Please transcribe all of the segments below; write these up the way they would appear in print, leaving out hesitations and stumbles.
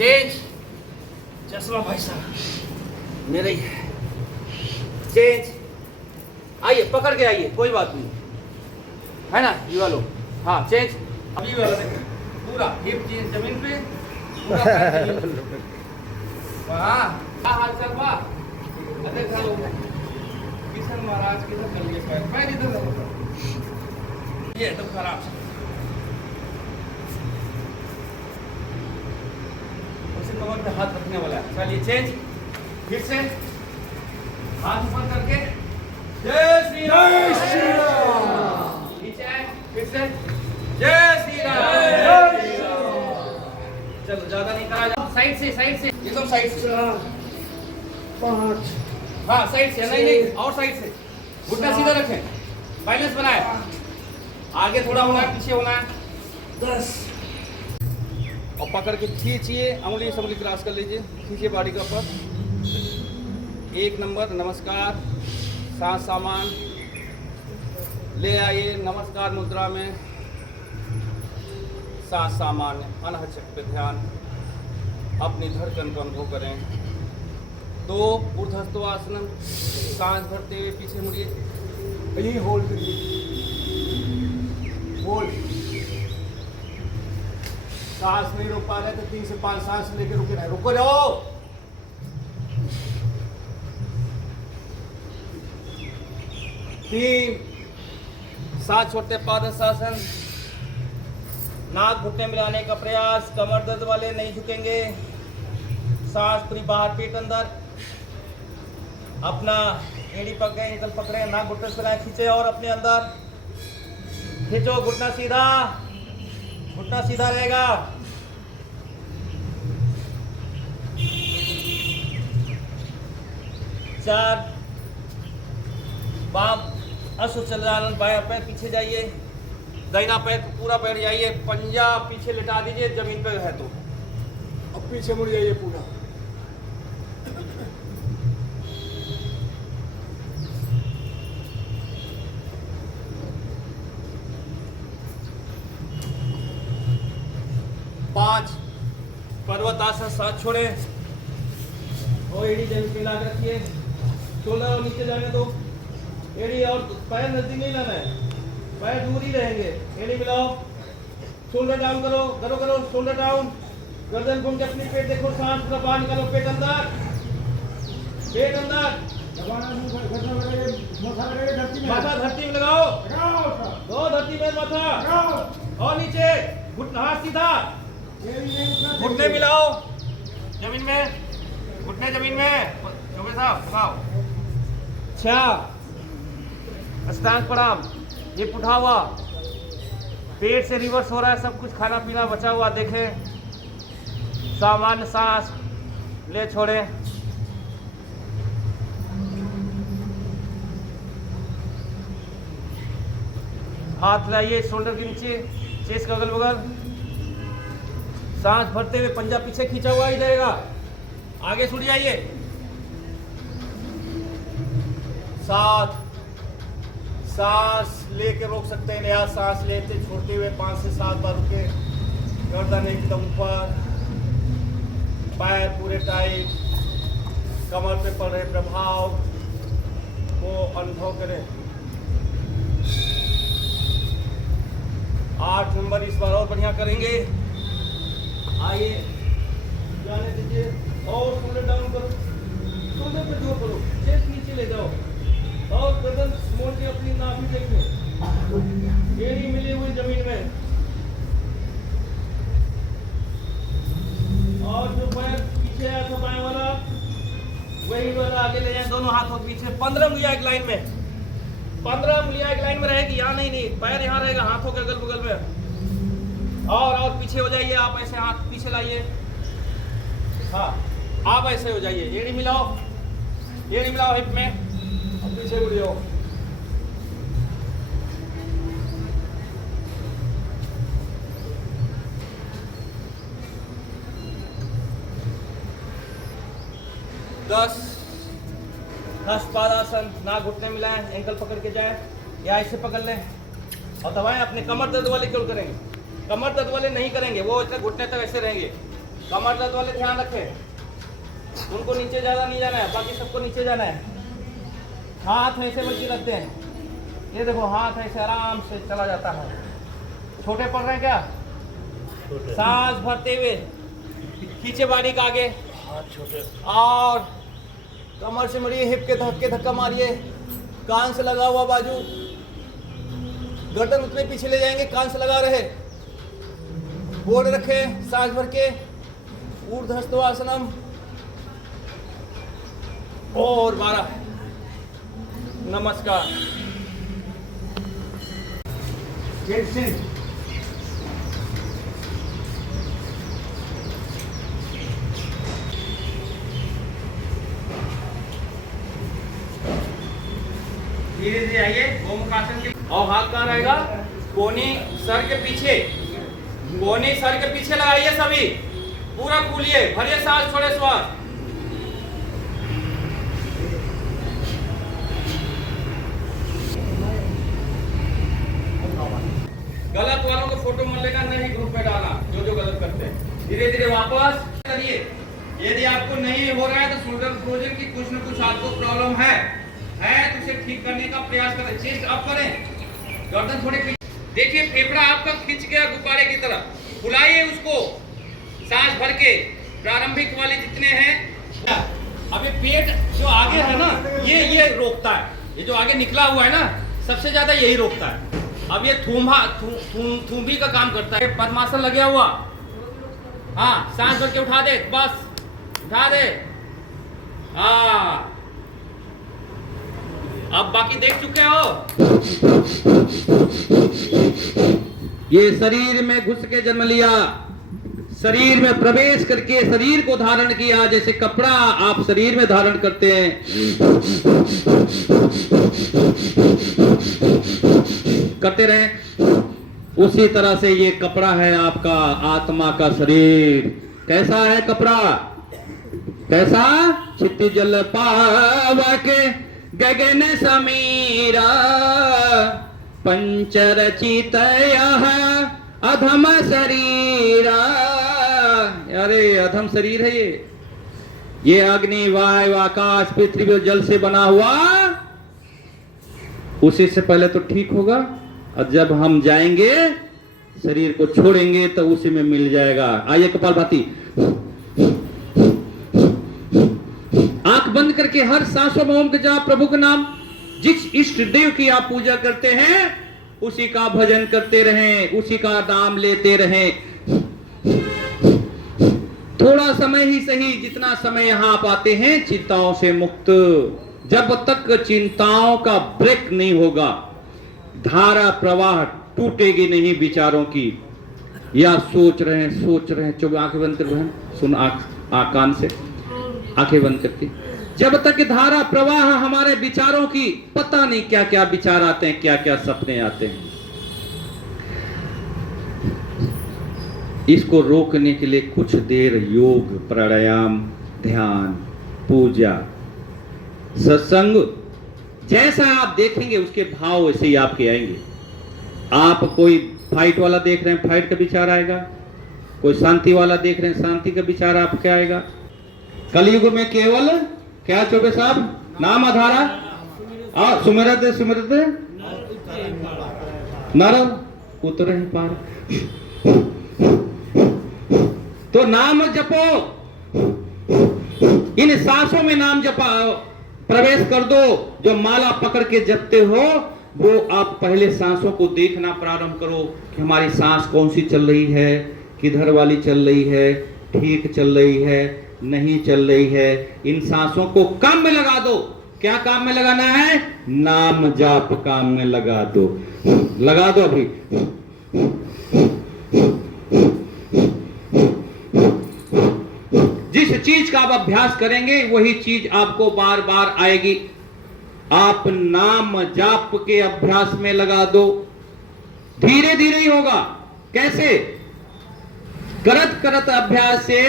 Change. चश्मा भाई साहब मेरे ही है। चेंज। आइए पकड़ के आइए, कोई बात नहीं है ना, ये वालों। हाँ चेंज। अभी वाला देखिए, पूरा हिप चेंज जमीन पे, पूरा पैर जमीन पे। हाँ हाथ चल पा। अरे चलो किशन महाराज की तो कर लिए पैर इधर ये तो खराब उसी कमर पे हाथ रखने वाला है। चलिए चेंज। फिर से हाथ ऊपर करके जय श्री राम। जय श्री राम। नीचे आए फिर से जय श्री राम। चलो ज्यादा नहीं करा जाओ, साइड से एकदम साइड से। 5 हाँ साइड से, नहीं और साइड से। घुटना सीधा रखें, बैलेंस बनाए। आगे थोड़ा होना है, पीछे होना है। 10 और पकड़ के खींचिए, उंगली से उंगली क्रॉस कर लीजिए, खींचिए बॉडी का ऊपर। 1 नंबर नमस्कार। सांस सामान ले आइए, नमस्कार मुद्रा में। सांस सामान्य, अनहचक पे ध्यान, अपनी धड़कन को अनुभव करें। 2 ऊर्ध्वस्तासन, सांस भरते हुए पीछे मुड़िए, यही होल्ड करिए, होल्ड। सांस नहीं रोक पा रहे तो 3 से 5 सांस लेके रुके रहे, रुको जाओ। 3 सांस छोड़ते पादहस्तासन, नाक घुटने मिलाने का प्रयास। कमर दर्द वाले नहीं झुकेंगे, सांस पूरी बाहर, पेट अंदर। अपना एड़ी पक गए, निकल पकड़े, नाक घुटने से खींचे और अपने अंदर खींचो। घुटना सीधा रहेगा। चार बाम अश्वचलन, बायां पैर पीछे जाइए, दाहिना पैर पूरा बैठ जाइए, पंजा पीछे लिटा दीजिए जमीन पे है तो। अब पीछे मुड़ जाइए पूरा। पांच पर्वतासन, सांस छोड़े और एड़ी जमीन पे ला के रखिए। शोल्डर और नीचे जाने दो, एड़ी और पैर नजदीक नहीं लाना है, पैर दूर ही रहेंगे। एड़ी मिलाओ, शोल्डर डाउन करो, करो शोल्डर डाउन। गर्दन घूम के अपनी पेट देखो, सांस पूरा बाहर निकालो, पेट अंदर। माथा धरती में लगाओ, 2 धरती में माथा और नीचे। घुटना हाथ सीधा, घुटने मिलाओ जमीन में, घुटने जमीन में। चौबे साहब उठाओ। 6 अष्टांग प्रणाम, ये उठा हुआ, पेट से रिवर्स हो रहा है सब कुछ, खाना पीना बचा हुआ देखें। सामान्य सांस ले छोड़े। हाथ लाइए शोल्डर के नीचे, चेस्ट का अगल बगल। सांस भरते हुए पंजा पीछे खींचा हुआ ही रहेगा, आगे छूट जाइए। 7 सांस लेके रोक सकते हैं, या सांस लेते छोड़ते हुए 5 से 7 बार रुके। गर्दन एकदम ऊपर, पैर पूरे टाइट, कमर पे पड़ रहे प्रभाव को अनुभव करें। 8 नंबर इस बार और बढ़िया करेंगे। आइए जाने दीजिए और शोल्डर डाउन करो, शोल्डर पे जोर करो, चेस्ट नीचे ले जाओ और गर्दन मोड़ के अपनी नाभि देखें, एड़ी मिली हुई जमीन में। और जो पैर पीछे आया था बाएं वाला, वही वाला आगे ले जाए, दोनों हाथों के पीछे। 15 उंगलियां एक लाइन में, 15 उंगलियां एक लाइन में रहेगी। यहाँ नहीं, पैर यहाँ रहेगा, हाथों के अगल बगल में। और पीछे हो जाइए आप, ऐसे हाथ पीछे लाइए। हाँ आप ऐसे हो जाइए, एड़ी मिलाओ, एड़ी मिलाओ हिप में, अब पीछे मुड़ जाओ। हस्तपादासन, नाक घुटने मिलाएं, एंकल पकड़ के जाएं या ऐसे पकड़ लें और दबाएं। अपने कमर दर्द वाले क्यों करेंगे, कमर दर्द वाले नहीं करेंगे, वो इतने घुटने तक ऐसे रहेंगे। कमर दर्द वाले ध्यान रखें, उनको नीचे ज्यादा नहीं जाना है, बाकी सबको नीचे जाना है। हाथ ऐसे बल्कि रखते हैं, ये देखो हाथ ऐसे आराम से चला जाता है। छोटे पड़ रहे हैं क्या? सांस भरते हुए खींचे बारीक आगे, और कमर से मरिए, हिप के धक्के धक्का मारिए, कान से लगा हुआ बाजू, गर्दन उतने पीछे ले जाएंगे, कान से लगा रहे, गोड़ रखे, सांस भर के, ऊर्ध्वस्थ आसनम, और 12। नमस्कार। धीरे धीरे आइए गोमुखासन के, और हाथ कहाँ रहेगा? कोनी सर के पीछे, कोनी सर के पीछे लगाइए सभी, पूरा खोलिए, भरिए सांस, छोड़े श्वास। गलत वालों को फोटो मन लेना नहीं, ग्रुप में डालना, जो गलत करते हैं। धीरे धीरे वापस करिए। यदि आपको नहीं हो रहा है तो शोल्डर फ्रोजन की कुछ न कुछ आपको प्रॉब्लम है तो उसे ठीक करने का प्रयास करें। चेस्ट अप करें, गर्दन थोड़ी पीछे। देखिए फेफड़ा आपका खिंच गया गुब्बारे की तरह, फुलाइए उसको सांस भर के। प्रारंभिक वाले जितने हैं, अभी पेट जो आगे है ना, ये रोकता है, ये जो आगे निकला हुआ है ना, सबसे ज्यादा यही रोकता है। अब ये थूम्भी का काम करता है। पद्मासन लगे हुआ, हाँ, सांस भर के उठा दे, बस उठा दे। हाँ, अब बाकी देख चुके हो। ये शरीर में घुस के जन्म लिया, शरीर में प्रवेश करके शरीर को धारण किया, जैसे कपड़ा आप शरीर में धारण करते हैं। करते रहे, उसी तरह से ये कपड़ा है आपका आत्मा का शरीर। कैसा है कपड़ा? कैसा? क्षिति जल पावक गगन समीरा, पंचरचित अधम शरीरा। अरे अधम शरीर है ये अग्नि वायु आकाश पृथ्वी और जल से बना हुआ। उसी से पहले तो ठीक होगा, और जब हम जाएंगे शरीर को छोड़ेंगे तो उसी में मिल जाएगा। आइए कपालभाति, आंख बंद करके हर सांसों में ओम का जाप, प्रभु का नाम। जिस इष्ट देव की आप पूजा करते हैं उसी का भजन करते रहें, उसी का नाम लेते रहें। थोड़ा समय ही सही, जितना समय यहां आप आते हैं, चिंताओं से मुक्त। जब तक चिंताओं का ब्रेक नहीं होगा, धारा प्रवाह टूटेगी नहीं विचारों की। या सोच रहे हैं, चुप आंखें बंद कर, सुन कान से आंखें बंद करके। जब तक धारा प्रवाह हमारे विचारों की, पता नहीं क्या क्या विचार आते हैं, क्या क्या सपने आते हैं। इसको रोकने के लिए कुछ देर योग, प्राणायाम, ध्यान, पूजा, सत्संग, जैसा आप देखेंगे उसके भाव वैसे ही आपके आएंगे। आप कोई फाइट वाला देख रहे हैं, फाइट का विचार आएगा। कोई शांति वाला देख रहे हैं, शांति का विचार आपके आएगा। कलयुग में केवल क्या चौबे साहब? नाम आधारा और सुमिरत नर उतरे पार। तो नाम जपो, इन सांसों में नाम जपा प्रवेश कर दो। जो माला पकड़ के जपते हो वो आप पहले सांसों को देखना प्रारंभ करो कि हमारी सांस कौन सी चल रही है, किधर वाली चल रही है, ठीक चल रही है, नहीं चल रही है। इन सांसों को काम में लगा दो। क्या काम में लगाना है? नाम जाप काम में लगा दो। लगा दो अभी। जिस चीज का आप अभ्यास करेंगे वही चीज आपको बार बार आएगी। आप नाम जाप के अभ्यास में लगा दो। धीरे धीरे ही होगा। कैसे? करत करत अभ्यास से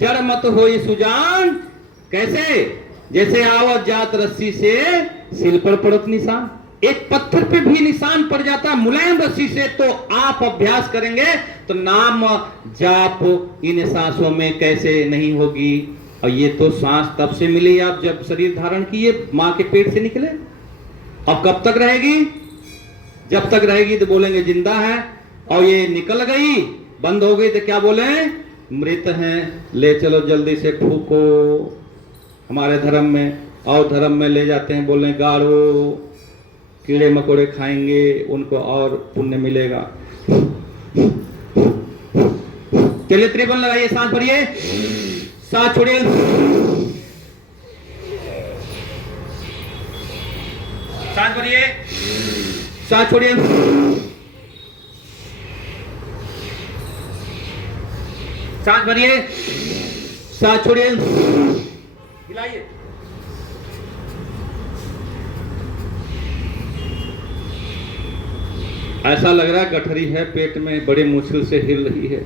जड़ मत होई सुजान। कैसे? जैसे आवत जात रस्सी से सिल पर पड़त निशान। एक पत्थर पे भी निशान पड़ जाता है मुलायम रस्सी से, तो आप अभ्यास करेंगे तो नाम जाप इन सांसों में कैसे नहीं होगी। और ये तो सांस तब से मिली आप जब शरीर धारण किए, मां के पेट से निकले। अब कब तक रहेगी? जब तक रहेगी तो बोलेंगे जिंदा है, और ये निकल गई, बंद हो गई तो क्या बोले? मृत हैं। ले चलो जल्दी से फूको। हमारे धर्म में और धर्म में ले जाते हैं, बोले गाड़ो, कीड़े मकोड़े खाएंगे उनको और पुण्य मिलेगा। चलिए त्रिभुवन लगाइए, सांस भरिए, सांस छोड़िए, सांस भरिए, सांस छोड़िए, सांस भरिए, सांस छोड़िए, हिलाइए। ऐसा लग रहा है गठरी है पेट में, बड़े मुश्किल से हिल रही है।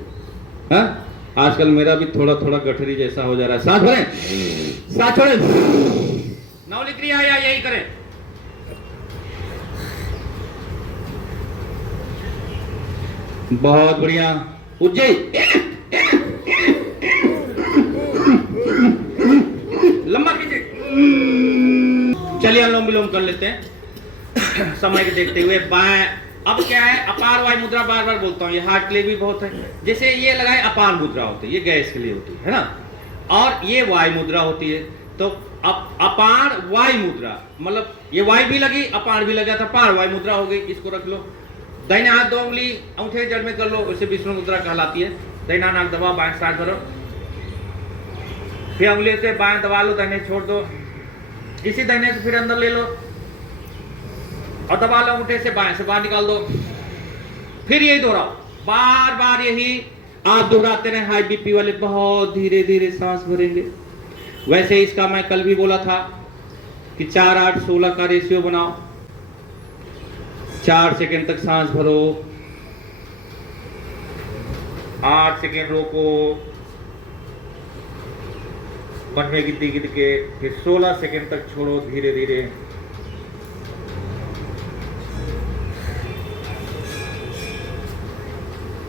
हाँ? आजकल मेरा भी थोड़ा थोड़ा गठरी जैसा हो जा रहा है। सांस भरें, सांस छोड़ें, नवली क्रिया या यही करें। बहुत बढ़िया। उज्जई, लंबा कीजिए। चलिए अनुलोम विलोम कर लेते हैं समय को देखते हुए। बाएं, अब क्या है, अपार वायु मुद्रा बार बार बोलता हूँ, ये हार्ट के लिए भी बहुत है। जैसे ये लगाए अपार मुद्रा होती है, ये गैस के लिए होती है ना, और ये वायु मुद्रा होती है। तो अपार वायु मुद्रा मतलब ये वायु भी लगी, अपार भी लगा था, पार वायु मुद्रा हो गई। इसको रख लो, दाहिने हाथ 2 उंगली अंगूठे जड़ में कर लो, उसे विष्णु मुद्रा कहलाती है। दाहिना नाक दबाओ, बाएं सांस भरो, फिर उंगली से बाएं दबा लो, दाहिने छोड़ दो, इसी दाहिने से फिर अंदर ले लो और दबा लो, अंगूठे से बाएं से बाहर निकाल दो। फिर यही दोहराओ, बार बार यही आप दोहराते रहे। हाई बीपी वाले बहुत धीरे धीरे सांस भरेंगे। वैसे इसका मैं कल भी बोला था कि 4, 8, 16 का रेशियो बनाओ। 4 सेकंड तक सांस भरो, 8 सेकंड रोको, मन में गिनती गिन के, फिर 16 सेकंड तक छोड़ो धीरे धीरे।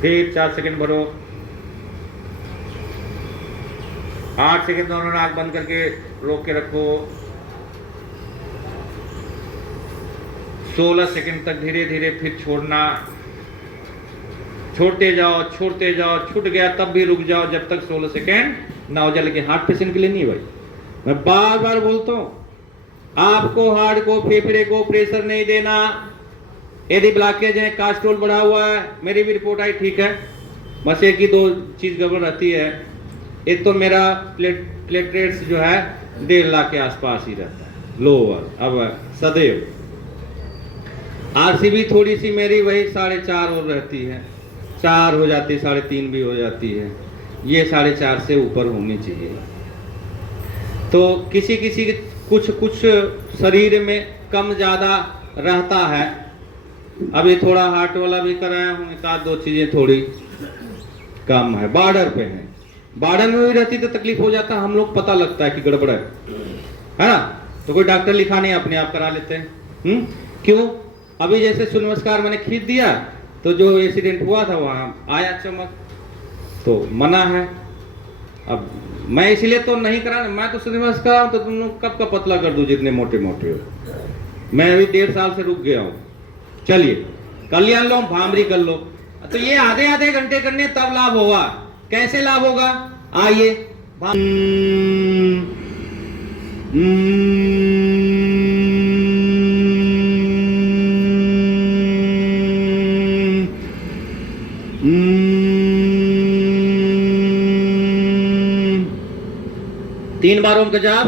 फिर 4 सेकंड भरो, 8 सेकंड दोनों नाक बंद करके रोक के रखो, 16 सेकंड तक धीरे धीरे फिर छोड़ना। छोड़ते जाओ, छोड़ते जाओ, छूट गया तब भी रुक जाओ जब तक 16 सेकंड ना हो जाए। लेकिन हार्ट पेशेंट के लिए नहीं भाई, मैं बार बार बोलता हूं, आपको हार्ट को, फेफड़े को प्रेशर नहीं देना। यदि ब्लॉकेज है, कोलेस्ट्रॉल बढ़ा हुआ है, मेरी भी रिपोर्ट आई ठीक है, बस एक ही 2 चीज गड़बड़ रहती है। एक तो मेरा प्लेटलेट्स जो है 1.5 लाख के आसपास ही रहता है, लोअर, अब सदैव। आरसीबी थोड़ी सी मेरी वही 4.5 और रहती है, 4 हो जाती है, 3.5 भी हो जाती है। ये 4.5 से ऊपर होनी चाहिए। तो किसी किसी कुछ शरीर में कम ज्यादा रहता है। अभी थोड़ा हार्ट वाला भी कराया हूँ, 1-2 चीजें थोड़ी कम है, बॉर्डर पे है। बॉर्डर में भी रहती तो तकलीफ हो जाता, हम लोग पता लगता है कि गड़बड़ है ना, तो कोई डॉक्टर लिखा नहीं, अपने आप करा लेते हैं। क्यों? अभी जैसे सूर्य नमस्कार मैंने खींच दिया तो जो एक्सीडेंट हुआ था वहां आया चमक, तो मना है। अब मैं इसलिए तो नहीं कराना, मैं तो सूर्य नमस्कार हूं तो तुम लोग कब का पतला कर दूं जितने मोटे मोटे हो। मैं अभी 1.5 साल से रुक गया हूं। चलिए कल्याण लो, भामरी कर लो। तो ये आधे घंटे करने तब लाभ होगा। कैसे लाभ होगा? आइए, तीन बार ओम का जाप।